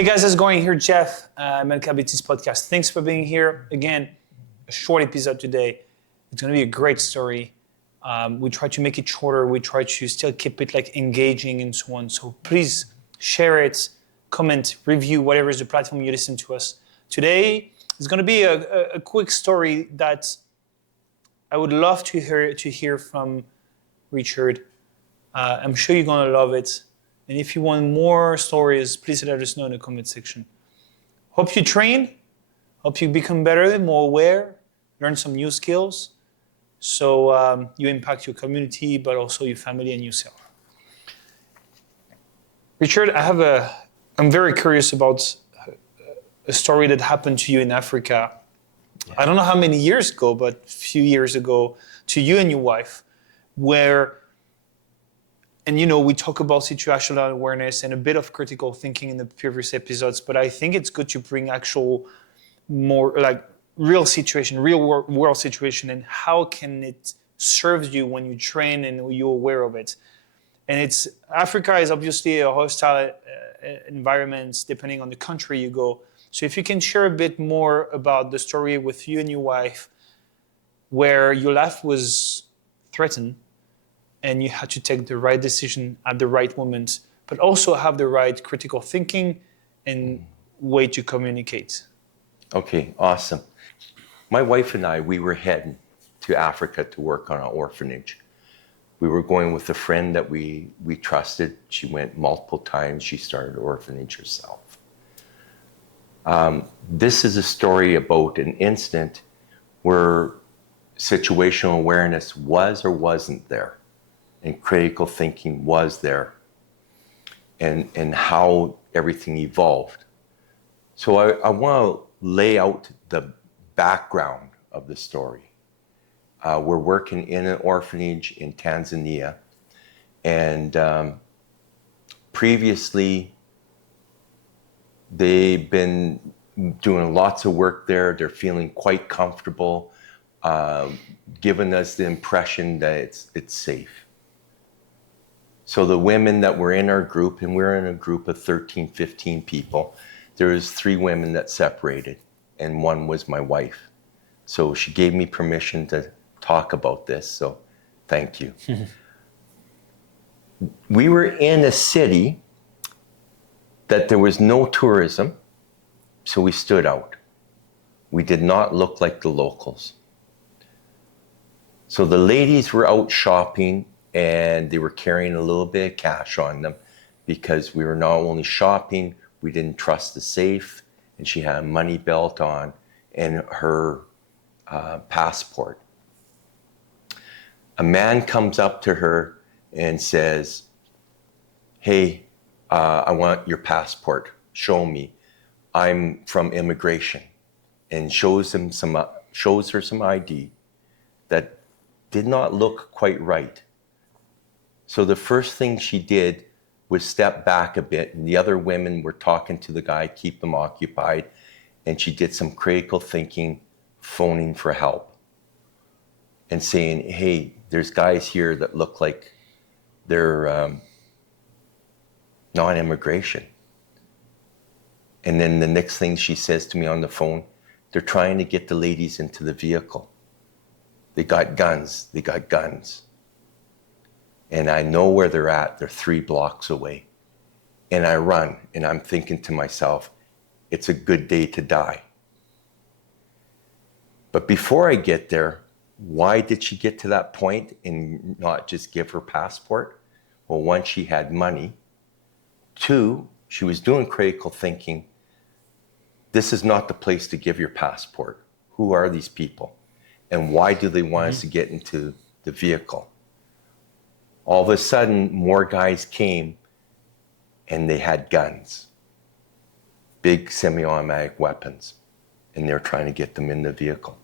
Hey guys, how's it going? Here, Jeff, Melkabitis podcast. Thanks for being here. Again, a short episode today. It's going to be a great story. We try to make it shorter. We try to still keep it like engaging and so on. So please share it, comment, review, whatever is the platform you listen to us. Today is going to be a quick story that I would love to hear from Richard. I'm sure you're going to love it. And if you want more stories, please let us know in the comment section. Hope you train, hope you become better, more aware, learn some new skills, so you impact your community, but also your family and yourself. Richard, I'm very curious about a story that happened to you in Africa. Yeah. I don't know how many years ago, but a few years ago, to you and your wife, where, and you know, we talk about situational awareness and a bit of critical thinking in the previous episodes, but I think it's good to bring actual more like real world situation, and how can it serve you when you train and you're aware of it. And Africa is obviously a hostile environment depending on the country you go. So if you can share a bit more about the story with you and your wife, where your life was threatened, and you had to take the right decision at the right moment, but also have the right critical thinking and way to communicate. Okay, awesome. My wife and I, we were heading to Africa to work on an orphanage. We were going with a friend that we trusted. She went multiple times. She started an orphanage herself. This is a story about an incident where situational awareness was or wasn't there, and critical thinking was there, and how everything evolved. So I want to lay out the background of the story. We're working in an orphanage in Tanzania, and previously they've been doing lots of work there. They're feeling quite comfortable, giving us the impression that it's safe. So the women that were in our group, and we're in a group of 13, 15 people, there was 3 women that separated, and one was my wife. So she gave me permission to talk about this, so thank you. We were in a city that there was no tourism, so we stood out. We did not look like the locals. So the ladies were out shopping, and they were carrying a little bit of cash on them, because we were not only shopping, we didn't trust the safe, and she had a money belt on and her passport. A man comes up to her and says, "Hey, I want your passport. Show me. I'm from immigration," and shows her some ID that did not look quite right. So the first thing she did was step back a bit, and the other women were talking to the guy, keep them occupied, and she did some critical thinking, phoning for help, and saying, "Hey, there's guys here that look like they're non-immigration." And then the next thing she says to me on the phone, "They're trying to get the ladies into the vehicle. They got guns. And I know where they're at. They're 3 blocks away." And I run, and I'm thinking to myself, it's a good day to die. But before I get there, why did she get to that point and not just give her passport? Well, 1, she had money. 2, she was doing critical thinking. This is not the place to give your passport. Who are these people? And why do they want us to get into the vehicle? All of a sudden, more guys came, and they had guns, big semi-automatic weapons, and they're trying to get them in the vehicle.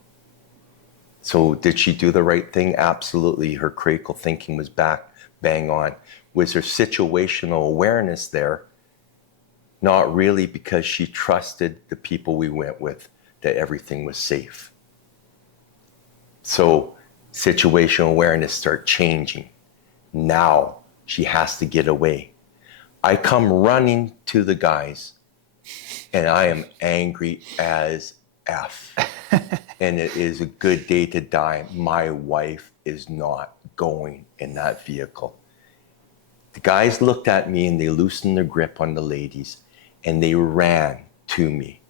So did she do the right thing? Absolutely. Her critical thinking was bang on. Was her situational awareness there? Not really, because she trusted the people we went with, that everything was safe. So situational awareness started changing. Now she has to get away. I come running to the guys, and I am angry as F. And it is a good day to die. My wife is not going in that vehicle. The guys looked at me and they loosened their grip on the ladies and they ran to me.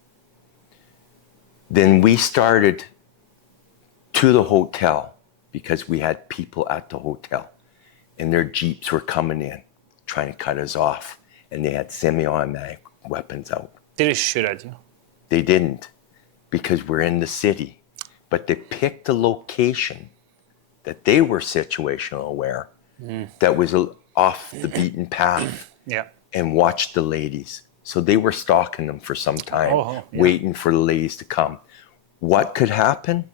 Then we started to the hotel because we had people at the hotel and their Jeeps were coming in trying to cut us off, and they had semi-automatic weapons out. Did it shoot at you? They didn't, because we're in the city, but they picked a location that they were situational aware, that was off the beaten path, Yeah. and watched the ladies. So they were stalking them for some time, waiting for the ladies to come. What could happen?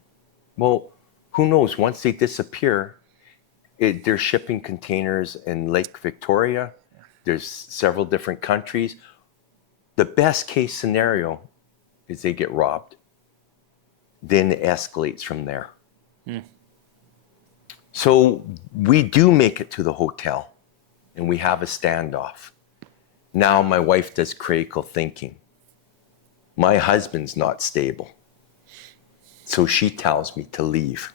Well, who knows? Once they disappear, they're shipping containers in Lake Victoria. There's several different countries. The best case scenario is they get robbed. Then it escalates from there. So we do make it to the hotel and we have a standoff. Now my wife does critical thinking. My husband's not stable. So she tells me to leave.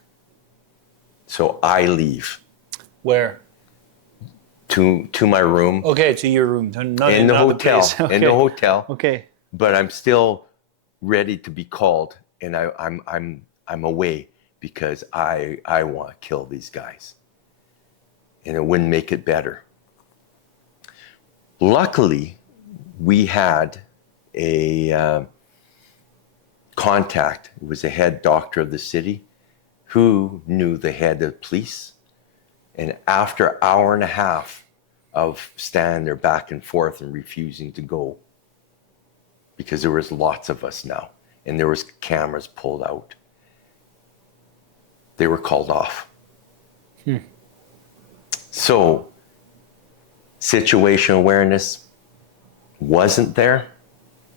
So I leave. Where? To my room. Okay, to your room. Not in the another hotel. place. Okay. In the hotel. Okay. But I'm still ready to be called, and I'm away because I want to kill these guys. And it wouldn't make it better. Luckily, we had a contact. It was a head doctor of the city who knew the head of police. And after an hour and a half of standing there back and forth and refusing to go, because there was lots of us now, and there was cameras pulled out, they were called off. So situational awareness wasn't there,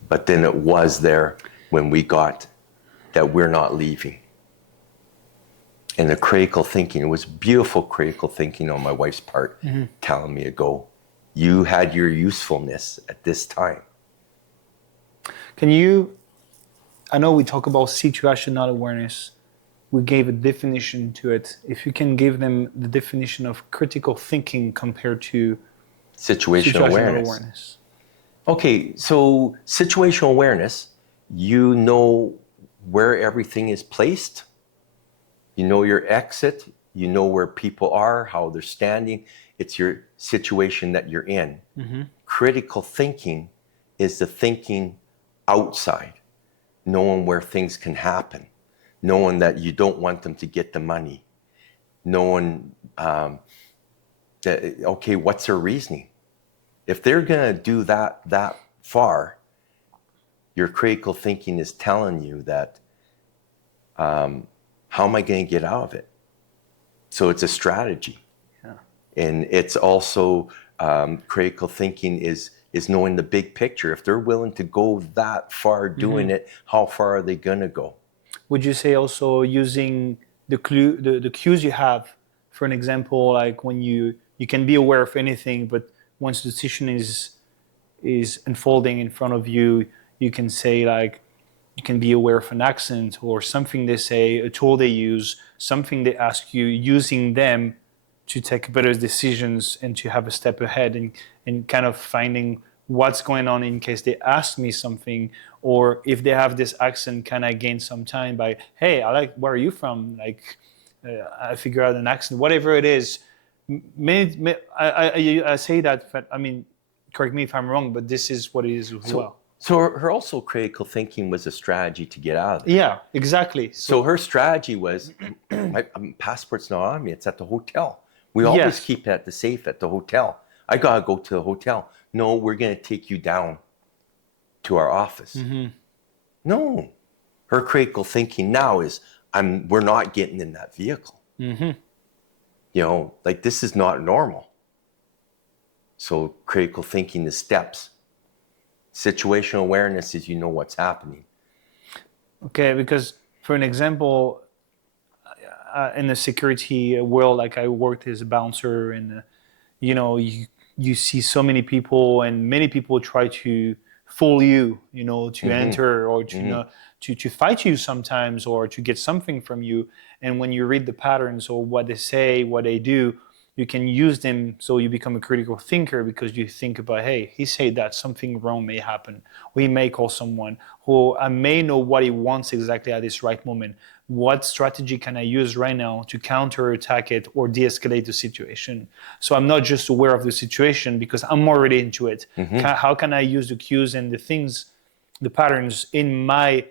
but then it was there when we got that we're not leaving. And the critical thinking, it was beautiful critical thinking on my wife's part, telling me to go. You had your usefulness at this time. Can you, I know we talk about situational awareness. We gave a definition to it. If you can give them the definition of critical thinking compared to Situational awareness. Okay, so situational awareness, you know where everything is placed. You know your exit, you know where people are, how they're standing. It's your situation that you're in. Critical thinking is the thinking outside, knowing where things can happen, knowing that you don't want them to get the money, knowing, that, okay, what's their reasoning? If they're going to do that far, your critical thinking is telling you that, how am I going to get out of it? So it's a strategy. Yeah. And it's also critical thinking is knowing the big picture. If they're willing to go that far doing it, how far are they going to go? Would you say also using the cues you have, for an example, like when you can be aware of anything, but once the decision is unfolding in front of you, you can say like, you can be aware of an accent or something they say, a tool they use, something they ask you, using them to take better decisions and to have a step ahead and kind of finding what's going on in case they ask me something, or if they have this accent, can I gain some time by, hey, where are you from? Like, I figure out an accent, whatever it is. I say that, but I mean, correct me if I'm wrong, but this is what it is as well. So her also critical thinking was a strategy to get out of it. Yeah, exactly. So her strategy was, my passport's not on me, it's at the hotel. We always keep it at the safe at the hotel. I gotta go to the hotel. No, we're gonna take you down to our office. No, her critical thinking now is, we're not getting in that vehicle. You know, like this is not normal. So critical thinking is steps. Situational awareness is you know what's happening. Okay, because for an example, in the security world, like I worked as a bouncer, and you know, you see so many people, and many people try to fool you, to enter or to to fight you sometimes or to get something from you. And when you read the patterns or what they say, what they do, you can use them so you become a critical thinker because you think about, hey, he said that something wrong may happen. Or he may call someone who I may know what he wants exactly at this right moment. What strategy can I use right now to counterattack it or de-escalate the situation? So I'm not just aware of the situation because I'm already into it. How can I use the cues and the things, the patterns in my,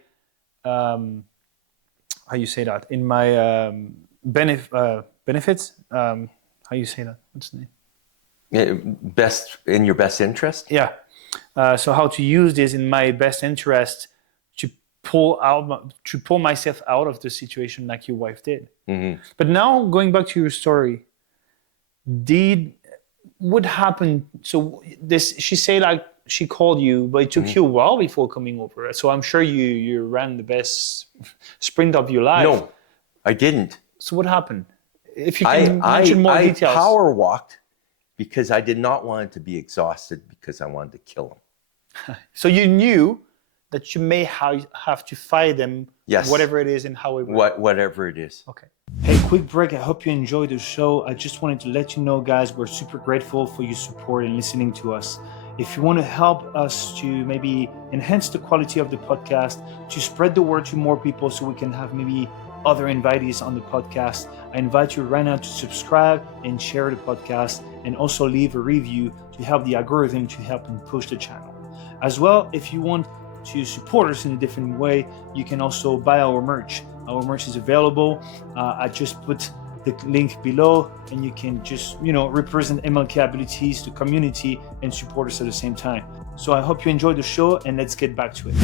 how you say that? In my benefits? How you say that? What's the name? Yeah, best in your best interest. Yeah. So how to use this in my best interest to pull myself out of the situation like your wife did. But now going back to your story, what happened? So she said like she called you, but it took you a while before coming over. So I'm sure you ran the best sprint of your life. No, I didn't. So what happened? If you can mention more details. I power walked because I did not want it to be exhausted because I wanted to kill him. So you knew that you may have to fight them, yes, whatever it is and however. Whatever it is. Okay. Hey, quick break. I hope you enjoyed the show. I just wanted to let you know, guys, we're super grateful for your support and listening to us. If you want to help us to maybe enhance the quality of the podcast, to spread the word to more people so we can have maybe other invitees on the podcast, I invite you right now to subscribe and share the podcast and also leave a review to help the algorithm to help and push the channel. As well, if you want to support us in a different way, you can also buy our merch. Our merch is available. I just put the link below and you can just, represent MLK abilities to community and support us at the same time. So I hope you enjoyed the show and let's get back to it.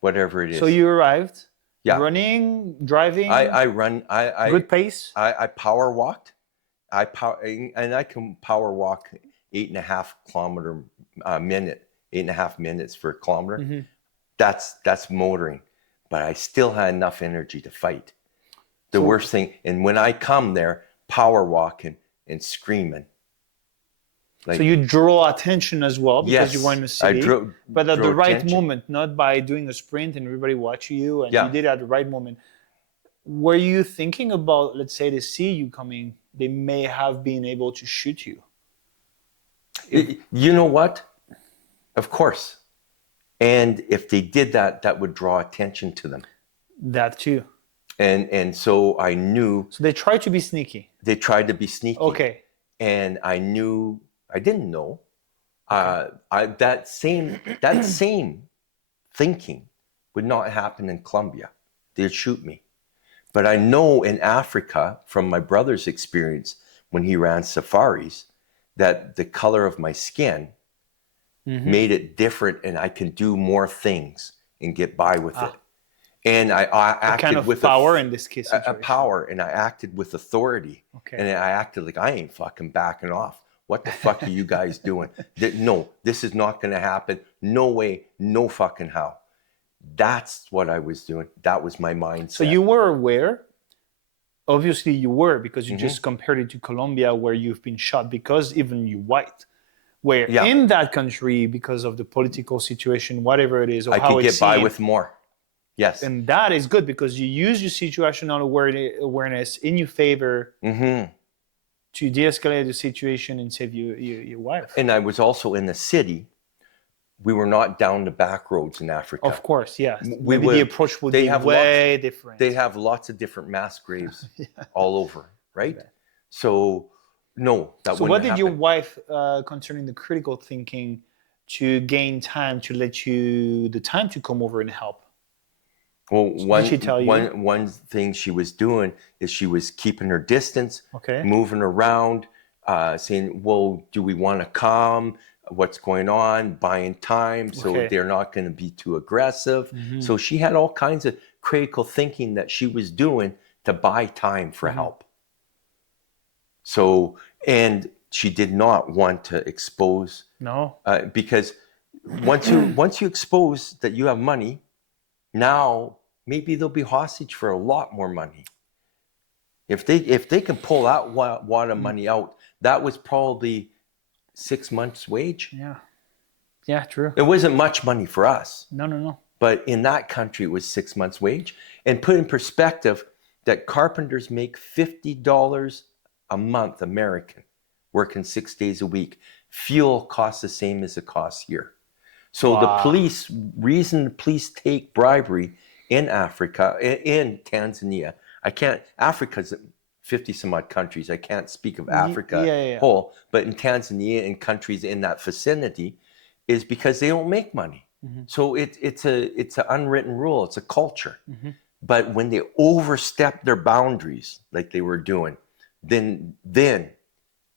Whatever it is. So you arrived. Yeah. Running, driving. I run. I good pace. I power walked. I can power walk 8.5 minutes for a kilometer. That's motoring, but I still had enough energy to fight. The worst thing, and when I come there, power walking and screaming. So you draw attention as well because you were in the city, but at the right moment, not by doing a sprint and everybody watching you, and you did it at the right moment. Were you thinking about, let's say they see you coming, they may have been able to shoot you? You know what? Of course. And if they did that, that would draw attention to them. That too. And so I knew. So they tried to be sneaky. They tried to be sneaky. Okay. And I knew. I didn't know. That same thinking would not happen in Colombia. They'd shoot me. But I know in Africa, from my brother's experience when he ran safaris, that the color of my skin made it different, and I can do more things and get by with it. And I acted kind of with power in this case. A power, and I acted with authority. Okay. And I acted like I ain't fucking backing off. What the fuck are you guys doing? No, this is not going to happen. No way, no fucking how. That's what I was doing. That was my mindset. So you were aware. Obviously you were, because you just compared it to Colombia where you've been shot because even you white. Where in that country, because of the political situation, whatever it is, or I how could it's get by seen, with more. Yes. And that is good because you use your situational awareness in your favor to de-escalate the situation and save your wife. And I was also in the city. We were not down the back roads in Africa. Of course, yeah. Maybe the approach would be way different. They have lots of different mass graves all over, right? Okay. So, no, that wouldn't happen. So what did your wife, concerning the critical thinking, to gain time to let you the time to come over and help? Well, did she tell you? One thing she was doing is she was keeping her distance, okay, moving around, saying, well, do we want to come? What's going on? Buying time so they're not going to be too aggressive. So she had all kinds of critical thinking that she was doing to buy time for help. So, and she did not want to expose. No. Because once you expose that you have money, now maybe they'll be hostage for a lot more money. If they can pull that wad of money out, that was probably 6 months' wage. Yeah. Yeah, true. It wasn't much money for us. No. But in that country, it was 6 months' wage. And put in perspective that carpenters make $50 a month American, working 6 days a week. Fuel costs the same as it costs here. So the reason the police take bribery in Africa, in Tanzania, Africa's 50 some odd countries. I can't speak of Africa whole, but in Tanzania and countries in that vicinity is because they don't make money. So it's an unwritten rule. It's a culture. But when they overstep their boundaries, like they were doing, then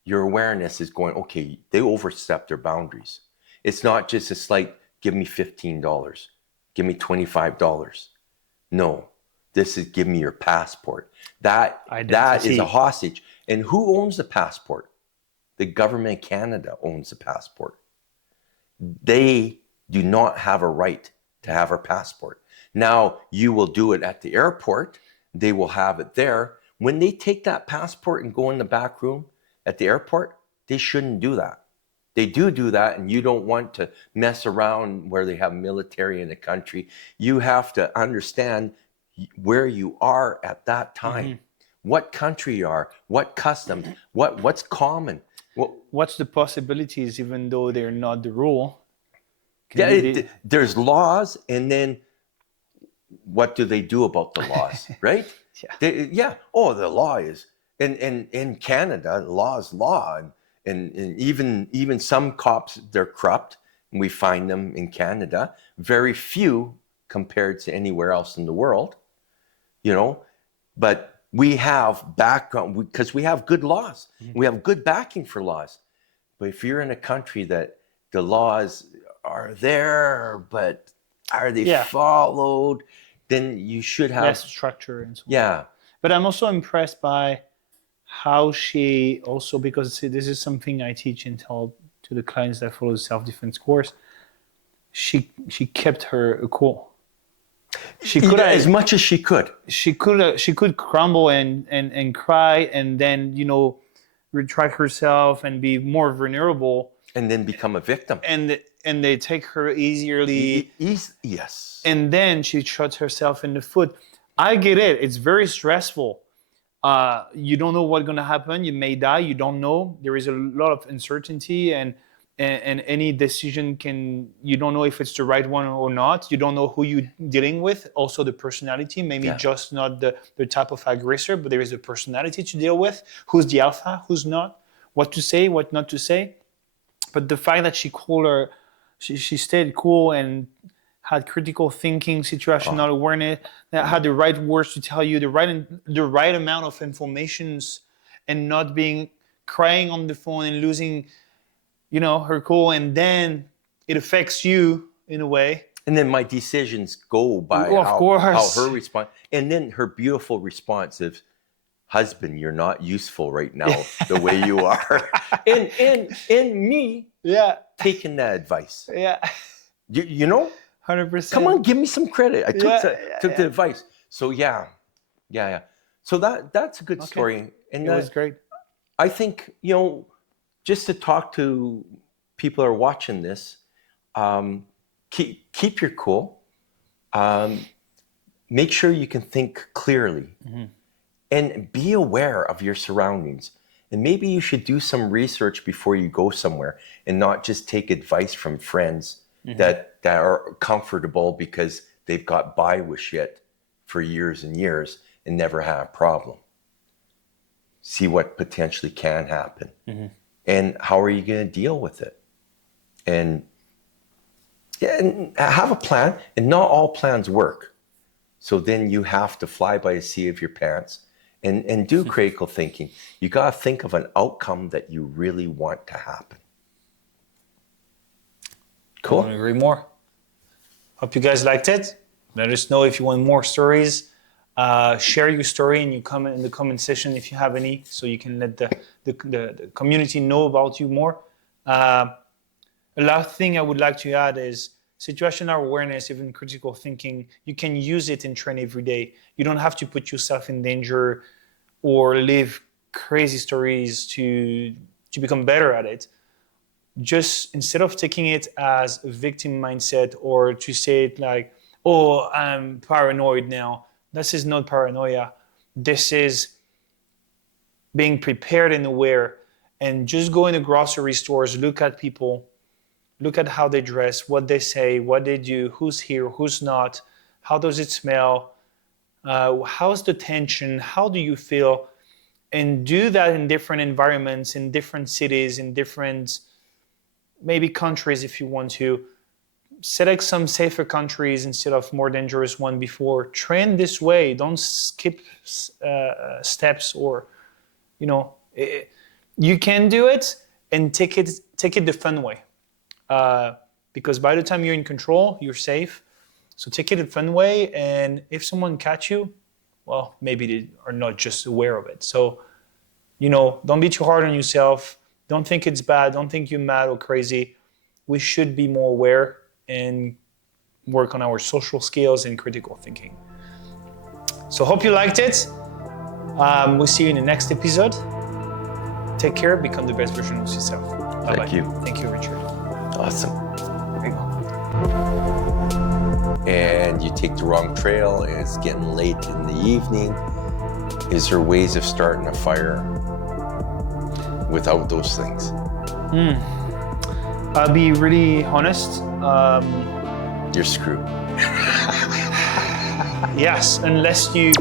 your awareness is going, okay, they overstep their boundaries. It's not just a slight, give me $15, give me $25. No, this is give me your passport. That is a hostage. And who owns the passport? The government of Canada owns the passport. They do not have a right to have our passport. Now, you will do it at the airport. They will have it there. When they take that passport and go in the back room at the airport, they shouldn't do that. They do that, and you don't want to mess around where they have military in the country. You have to understand where you are at that time, what country you are, what customs, what's common. What's the possibilities, even though they're not the rule? There's laws, and then what do they do about the laws, right? The law is, and in Canada, law is law, and even some cops, they're corrupt, and we find them in Canada. Very few compared to anywhere else in the world, but we have background because we have good laws. We have good backing for laws. But if you're in a country that the laws are there, but are they followed? Then you should have less structure and so on. Yeah. But I'm also impressed by how she also, because this is something I teach and tell to the clients that follow the self-defense course. She kept her cool. She could as much as she could. She could crumble and cry and then retract herself and be more vulnerable. And then become a victim. And they take her easily. Yes. And then she shoots herself in the foot. I get it. It's very stressful. You don't know what's going to happen. You may die. You don't know. There is a lot of uncertainty and any decision you don't know if it's the right one or not. You don't know who you're dealing with. Also the personality, maybe just not the type of aggressor, but there is a personality to deal with. Who's the alpha, who's not, what to say, what not to say. But the fact that she stayed cool and had critical thinking, situational awareness, that had the right words to tell you, the right amount of informations, and not being crying on the phone and losing, her cool, and then it affects you in a way. And then my decisions go by how her response, and then her beautiful response of, husband, you're not useful right now the way you are. and me taking that advice. Yeah. You know? 100%. Come on, give me some credit. I took the advice. So yeah. So that's a good story. And it was great. I think, just to talk to people who are watching this, keep your cool. Make sure you can think clearly. And be aware of your surroundings. And maybe you should do some research before you go somewhere and not just take advice from friends that are comfortable because they've got by with shit for years and years and never had a problem. See what potentially can happen. And how are you going to deal with it? And have a plan. And not all plans work. So then you have to fly by the seat of your pants. And do critical thinking. You got to think of an outcome that you really want to happen. Cool. I couldn't agree more. Hope you guys liked it. Let us know if you want more stories. Share your story in the comment section if you have any, so you can let the community know about you more. The last thing I would like to add is situational awareness, even critical thinking. You can use it and train every day. You don't have to put yourself in danger or live crazy stories to become better at it. just instead of taking it as a victim mindset or to say it like, oh, I'm paranoid now. This is not paranoia. This is being prepared and aware, and just go in the grocery stores, look at people, look at how they dress, what they say, what they do, who's here, who's not, how does it smell, how's the tension, how do you feel, and do that in different environments, in different cities, in different maybe countries if you want to. Select some safer countries instead of more dangerous one before. Train this way. Don't skip steps, or you can do it, and take it the fun way. Because by the time you're in control, you're safe. So take it the fun way, and if someone catch you, well, maybe they are not just aware of it. So, don't be too hard on yourself. Don't think it's bad. Don't think you're mad or crazy. We should be more aware and work on our social skills and critical thinking. So hope you liked it. We'll see you in the next episode. Take care. Become the best version of yourself. Bye-bye. Thank you. Thank you, Richard. Awesome. There you go. And you take the wrong trail, it's getting late in the evening. Is there ways of starting a fire without those things? I'll be really honest. You're screwed. Yes, unless you